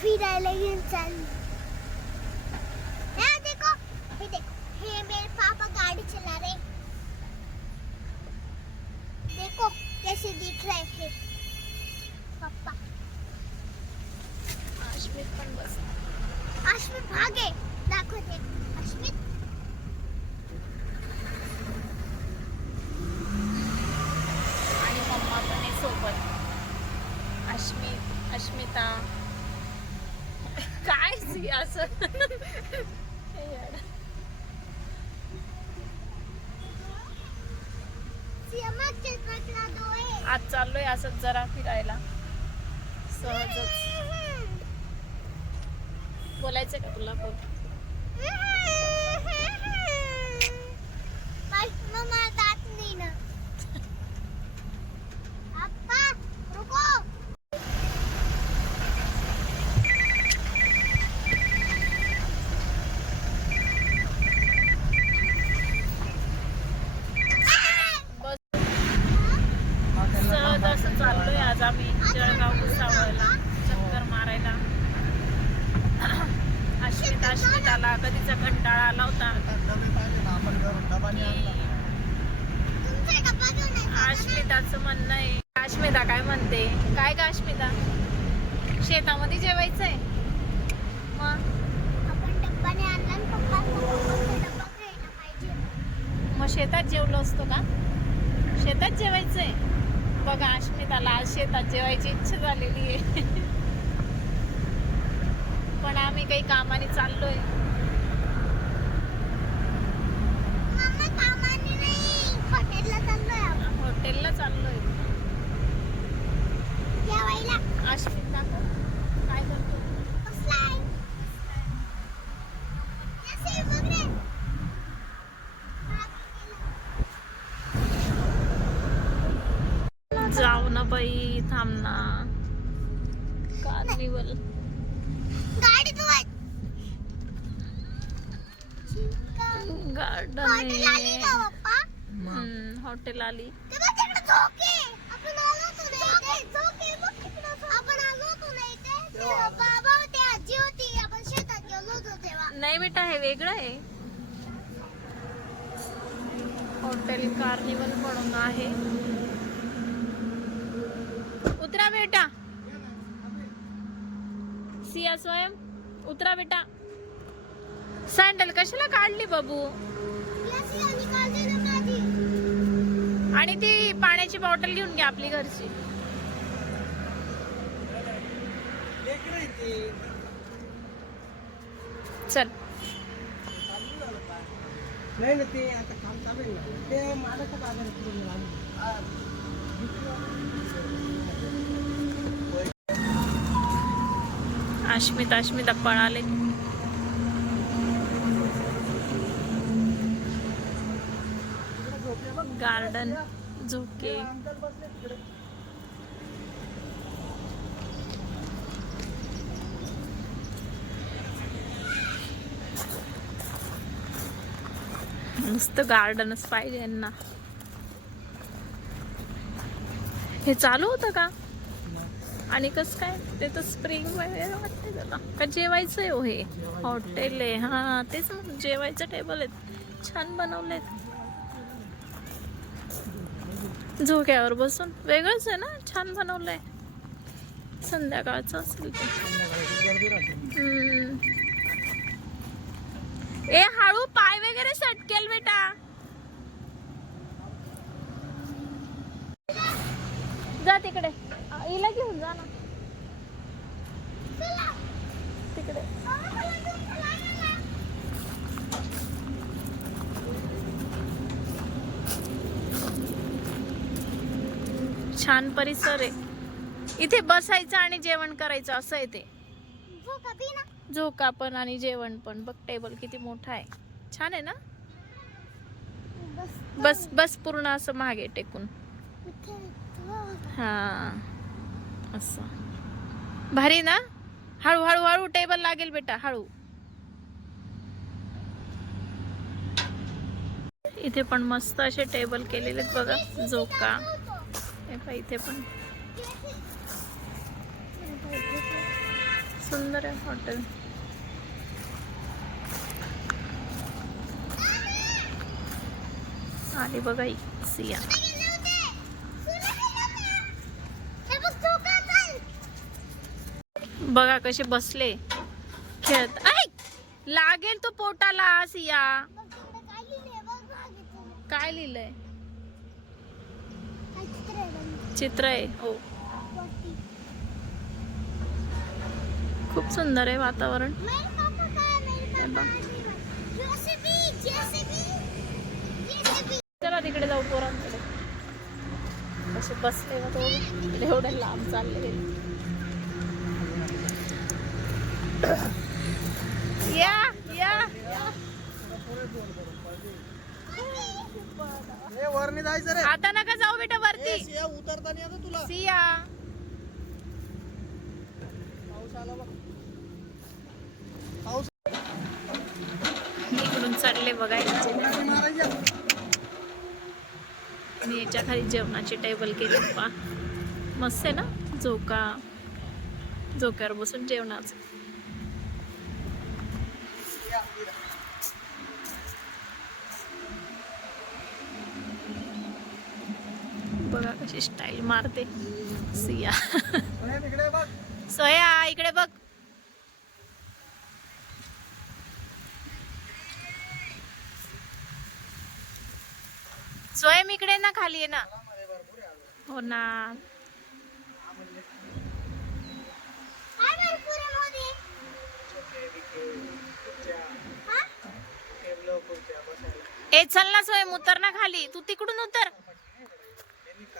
फिरायला घेऊन इंसान। यहाँ देखो ये देखो ये मेरे पापा गाड़ी चला रहे देखो कैसे दिख रहे हैं। पापा। अश्मित बस। अश्मित भागे। देखो देख अश्मित असं. आज चाललोय असंच जरा फिरायला. सहजच. बोलायचं का तुला बोल मम्मा दात नाही ना अप्पा रुको बस सहज असं चाललोय आज आम्ही जळगाव भुसावळला चक्कर मारायला. अश्मित अश्मिताला कधीचा कंटाळा आला होता. अश्मिताचं म्हणणं आहे. अश्मिता काय म्हणते? काय का अश्मिता शेतामध्ये जेवायचंय? मग शेतात जेवलो असतो का? शेतात जेवायचंय? बघा अश्मिताला आज शेतात जेवायची इच्छा झालेली आहे. पण आम्ही काही कामाने चाललोय मम्मा कामाने नाही हॉटेलला चाललोय आपण हॉटेलला चाललोय जेवायला अश्मित दाखव काय करतो कसला आहे जसे बघ रे जाऊ ना बाई थांब ना कार्निवल गाडी तू आहे गार्डन हॉटेल आली का आहे पप्पा हॉटेल आली ते बघ तिकडे झोके आपण आलो होतो ना इथे झोके बघ तिकडे आपण आलो होतो ना इथे ते बाबा होते आजी होती आपण शेतात गेलो होतो तेव्हा. नाही बेटा हे वेगळं आहे. हॉटेल कार्निवल म्हणून आहे. उतरा बेटा. सिया स्वयं उतरा बेटा. सँडल कशाला काढली बाबू? आणि ती पाण्याची बॉटल घेऊन घ्या आपली घरची. चल. नाही ना ते आता काम चालू आहे ना. ते मालकच आधार करून अश्मिता पळाले. गार्डन झोके नुसतं गार्डनच पाहिजे यांना. हे चालू होतं का? आणि कसं काय ते तर स्प्रिंग वगैरे वाटते त्याला. का जेवायचं आहे हो हे? हॉटेल आहे. हा तेच मग जेवायचं टेबल आहेत. छान बनवलेत झोक्यावर बसून. वेगळंच आहे ना? छान बनवलंय. संध्याकाळचं असेल ते. ए हळू पाय वगैरे सटकेल बेटा. जा तिकडे. हिला घेऊन जा ना. तिकडे. छान परिसर आहे. इथे बसायचं आणि जेवण करायचं असं आहे ते. झोका पण आणि जेवण पण. बघ टेबल किती मोठा आहे. छान आहे ना? बस. बस पूर्ण असं मागे टेकून. हा असं. भारी ना? हळू हळू हळू टेबल लागेल बेटा हळू. इथे पण मस्त असे टेबल केलेले आहेत बघा झोका. हे इथे पण. सुंदर आहे हॉटेल. आली बघा सिया गेले होते. सुने गेले होते. हे बघ, तू का चाल? बघा कसे बसले. खेळत. ऐ लागेल तो पोटाला सिया काय लिहिलंय, चित्र आहे. चित्र आहे हो. खूप सुंदर आहे वातावरण. बघ. चला तिकडे जाऊ पोरांकडे. कसे बसले ना तो. एवढे लांब चालले. या या जायचं रे. आता नका जाऊ बेटा वरती. सिया उतरता नाही आता तुला. सिया. पाऊस आला बघ. पाऊस इकडून चढले बघायचे आणि याच्या खाली जेवणाचे टेबल केले पा मस्त आहे ना? झोका. झोक्यावर बसून जेवणाचं. बघा कशी स्टाईल मारते. सिया. सोया इकडे बघ. स्वयं इकडे ना खाली आहे ना. हो ना. हा? ए चल ना स्वयं उतर ना खाली. तू तिकडून उतर त्यांनी करायला पाहिजे चल बाबी पप्पा मला झोकी द्यायचं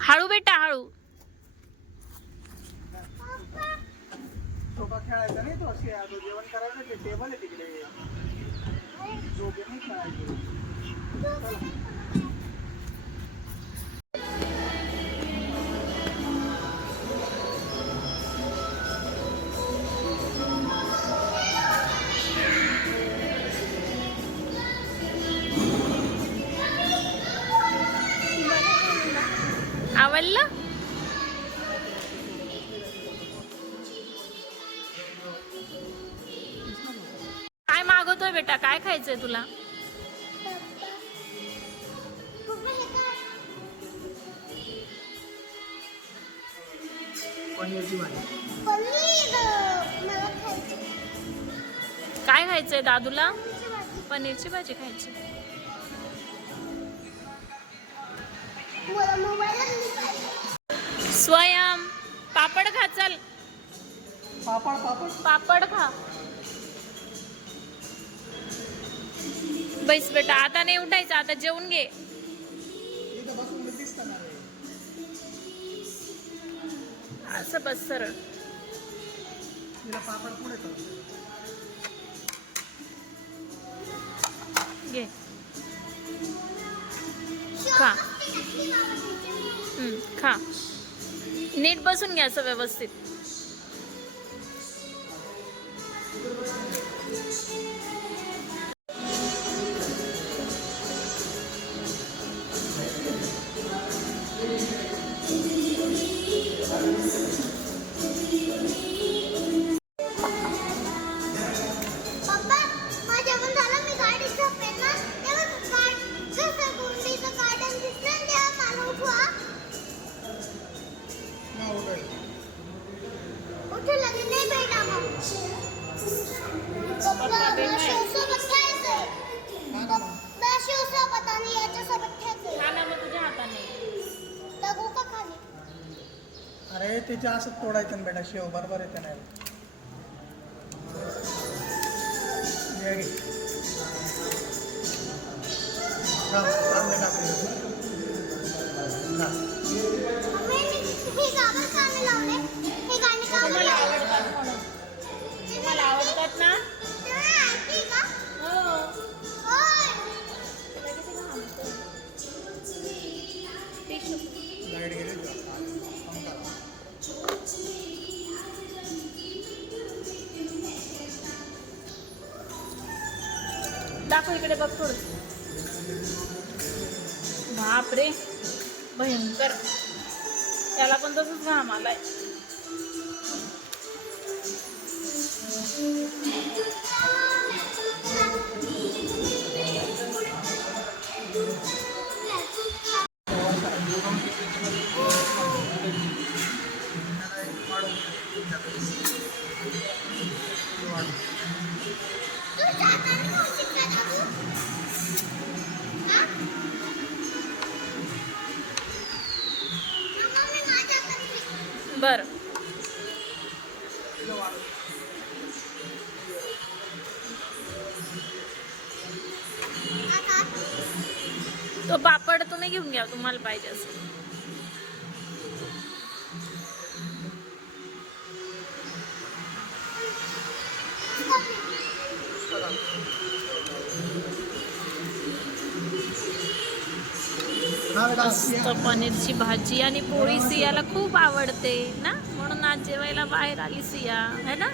हळू बेटा हळू. खेळायचा नाही तो जेवण करायचं ते टेबल आहे तिकडे. खायचंय तुला? काय खायचंय दादूला? पनीरची भाजी खायची. स्वयं पापड खा चल. पापड पापड. पापड खा. बैस बेटा आता नाही उठायचं आता जेवून घे. असं बस सरळ. घे. खा. खा. नीट बसून घ्या असं व्यवस्थित. आणि याच्यासोबत ना मग तुझ्या हाताने का खाली अरे त्याचे असं तोडायचं ना बेटा शेव बरोबर येते नाही हे घे. थांब, थांब बेटा आपलं. मम्मी, मी- हे लावले हे गाणे का लावले? रेट गेले. दाखव इकडे बघ थोडं. बापरे भयंकर. त्याला पण तसंच घाम आलाय. बर. तो पापड तुम्ही घेऊन घ्या तुम्हाला पाहिजे असं मस्त पनीरची भाजी आणि पोळी सियाला खूप आवडते ना? म्हणून आज जेवायला बाहेर आली सिया है ना?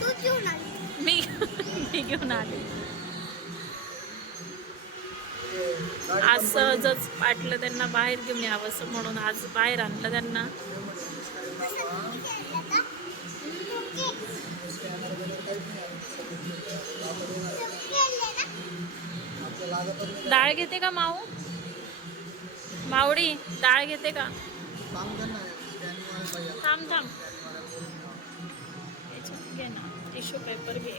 तू घेऊन आली. मी मी घेऊन आले. आज सहजच वाटलं त्यांना बाहेर घेऊन यावंसं म्हणून आज बाहेर आणलं त्यांना. डाळ घेते का माऊ? मावडी डाळ घेते का? थांब थांब घे ना. टिश्यू पेपर घे.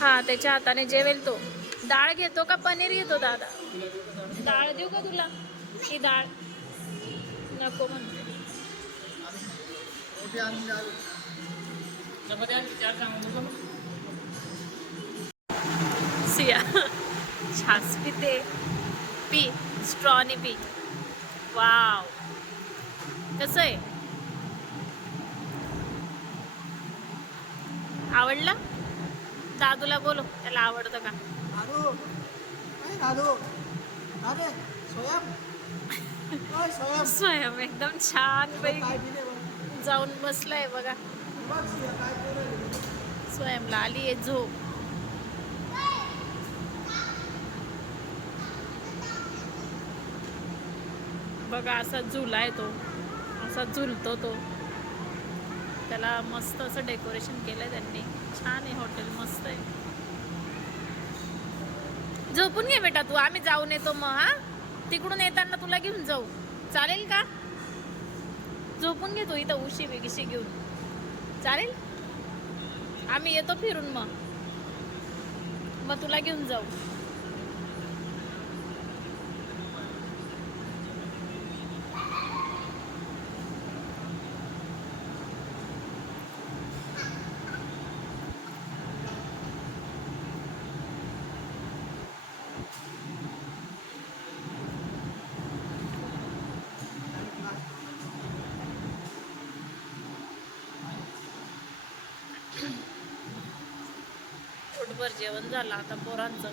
हा त्याच्या हाताने जेवेल तो. डाळ घेतो का पनीर घेतो दादा? डाळ देऊ का तुला? ही डाळ. नको म्हणते द्या. सिया छास पिते पी स्ट्रॉनी पी. वाव. कसं आहे? आवडलं? दादूला बोलो त्याला आवडतं का? स्वयं. एकदम छान. जाऊन बसलाय बघा. स्वयंला आली आहे झोप. बघा असा झुलाय तो. असा झुलतो तो. त्याला मस्त असं डेकोरेशन केलंय त्यांनी. छान आहे हॉटेल मस्त आहे. झोपून घे बेटा तू आम्ही जाऊन येतो मग हा? तिकडून येताना तुला घेऊन जाऊ. चालेल का? झोपून घे तू इथं उशी बिगिशी घेऊन. चालेल? आम्ही येतो फिरून मग. मग तुला घेऊन जाऊ. पोटभर जेवण झालं आता पोरांचं.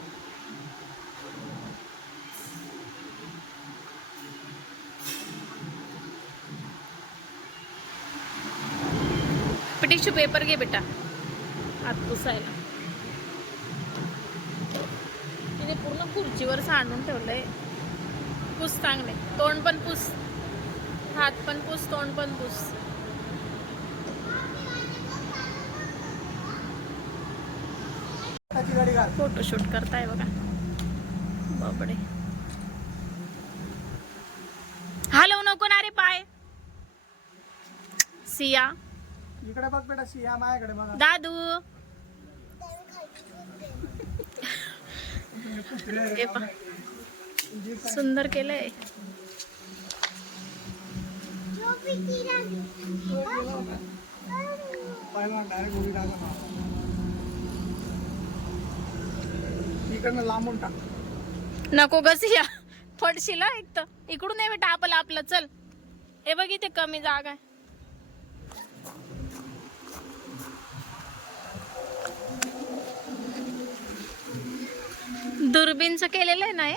टिश्यू पेपर घे बेटा. हात पुसायला. तिने पूर्ण खुर्चीवर सांडून ठेवलंय. पुस चांगले. तोंड पण पुस. हात पण पुस तोंड पण पुस. फोटोशूट करताय बघा. बापडे हलवू नको ना रे पाय. सिया. इकडे बघ बेटा सिया माझ्याकडे बघा. दादू. हे पहा, सुंदर केलंय. पहिला डायरेक्ट उभी टाका इकडनं लांबून टाक. नको ग सिया. पडशील हा एक तर इकडून ये बेटा आपलं आपलं. चल. हे बघ इथे कमी जागा आहे. दुर्बीनचं केलेलं आहे ना हे?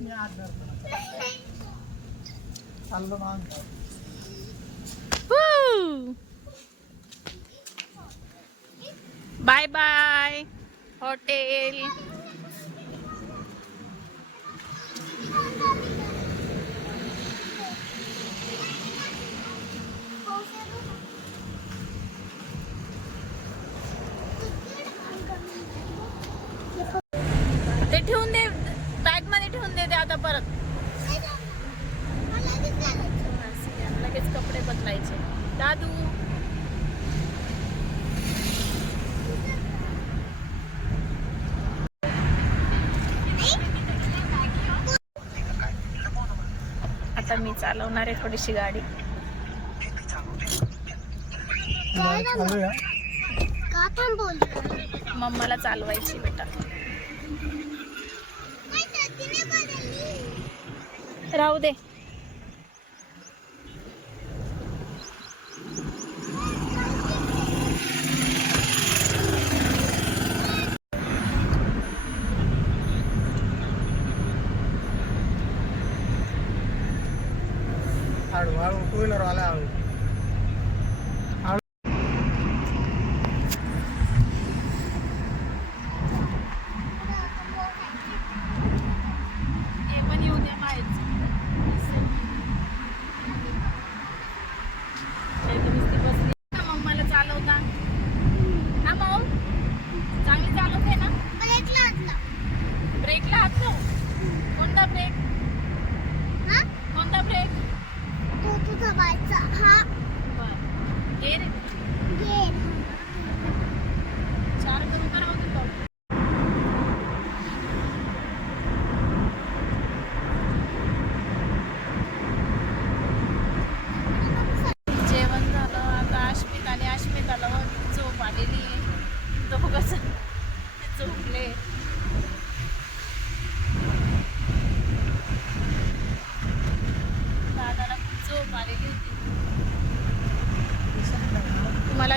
मी आत धरतो. चाललो ना. Woo! Bye-bye, hotel. मी चालवणार आहे थोडीशी गाडी. मम्माला चालवायची बेटा. राहू दे.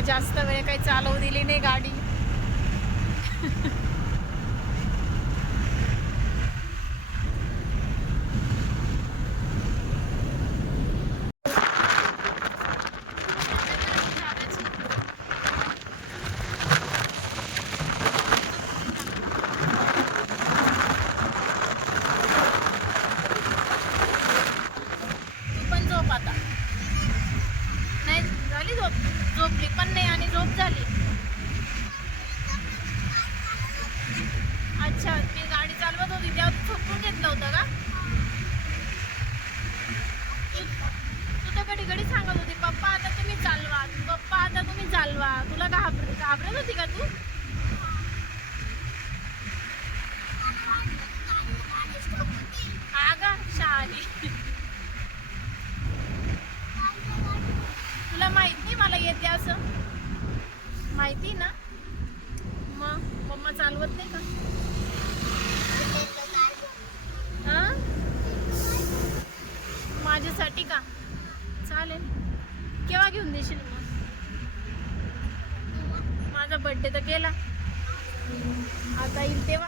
जास्त वेळ काही चालवू दिली नाही गाडी. अच्छा मी गाडी चालवत होती तेव्हा झोपून घेतलं होतं का? देशील मग. माझा बड्डे तर केला. आता येईल तेव्हा.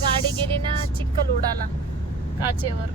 गाडी गेली ना चिखल उडाला काचेवर.